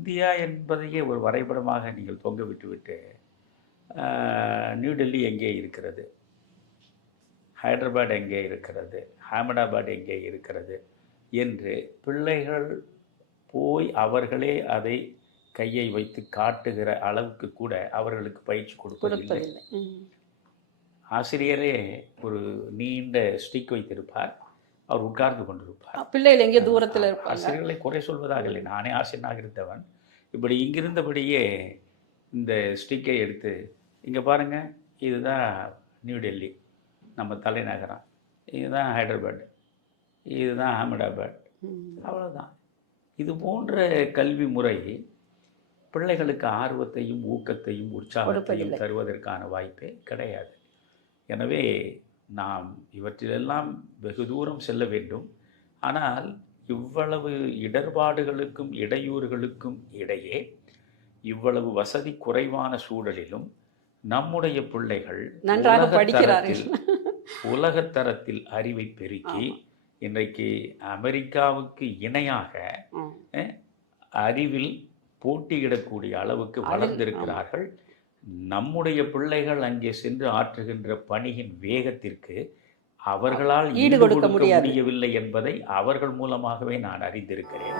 India என்பதையே ஒரு வரைபடமாக நீங்கள் தொங்க விட்டுவிட்டு நியூ டெல்லி எங்கே இருக்கிறது, ஹைதராபாத் எங்கே இருக்கிறது, அகமதாபாத் எங்கே இருக்கிறது என்று பிள்ளைகள் போய் அவர்களே அதை கையை வைத்து காட்டுகிற அளவுக்கு கூட அவர்களுக்கு பயிற்சி கொடுப்பதில்லை. ஆசிரியரே ஒரு நீண்ட ஸ்டிக் வைத்திருப்பார், அவர் உட்கார்ந்து கொண்டிருப்பார், பிள்ளைகள் எங்கே தூரத்தில் இருப்பார். ஆசிரியர்களை குறை சொல்வதாக இல்லை, நானே ஆசிரியனாக இருந்தவன். இப்படி இங்கிருந்தபடியே இந்த ஸ்டிக்கை எடுத்து இங்கே பாருங்கள், இதுதான் நியூ டெல்லி நம்ம தலைநகரம், இதுதான் ஹைதராபாத், இதுதான் அகமதாபாத், அவ்வளோதான். இது போன்ற கல்வி முறை பிள்ளைகளுக்கு ஆர்வத்தையும் ஊக்கத்தையும் உற்சாகத்தையும் தருவதற்கான வாய்ப்பே கிடையாது. எனவே நாம் இவற்றிலெல்லாம் வெகு தூரம் செல்ல வேண்டும். ஆனால் இவ்வளவு இடர்பாடுகளுக்கும் இடையூறுகளுக்கும் இடையே இவ்வளவு வசதி குறைவான சூழலிலும் நம்முடைய பிள்ளைகள் உலகத்தரத்தில் அறிவை பெருக்கி இன்றைக்கு அமெரிக்காவுக்கு இணையாக அறிவில் போட்டியிடக்கூடிய அளவுக்கு வளர்ந்திருக்கிறார்கள். நம்முடைய பிள்ளைகள் அங்கே சென்று ஆற்றுகின்ற பணியின் வேகத்திற்கு அவர்களால் ஈடு கொடுக்க முடியவில்லை என்பதை அவர்கள் மூலமாகவே நான் அறிந்திருக்கிறேன்.